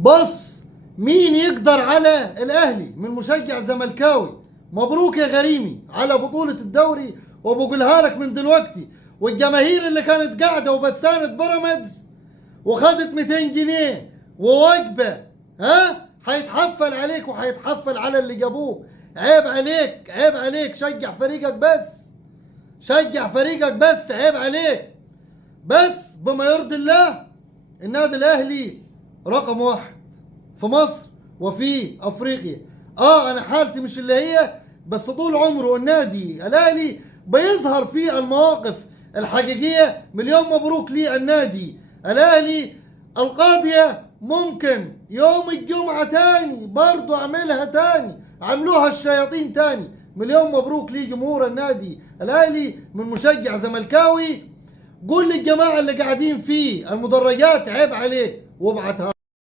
بص، مين يقدر على الاهلي من مشجع زملكاوي؟ مبروك يا غريمي على بطولة الدوري، وبقولها لك من دلوقتي. والجماهير اللي كانت قاعدة وبتساند بيراميدز وخدت 200 جنيه ووجبة، هيتحفل عليك وهيتحفل على اللي جابوك. عيب عليك، عيب عليك. شجع فريقك بس، شجع فريقك بس، عيب عليك. بس بما يرضي الله، النادي الاهلي رقم واحد في مصر وفي افريقيا. انا حالتي مش اللي هي، بس طول عمره النادي الاهلي بيظهر في المواقف الحقيقيه. مليون مبروك للنادي الاهلي. القاضيه ممكن يوم الجمعه تاني برضو اعملها تاني، عملوها الشياطين تاني. مليون مبروك لجمهور النادي الاهلي من مشجع زملكاوي. قول للجماعه اللي قاعدين في المدرجات عيب عليك، وابعتها.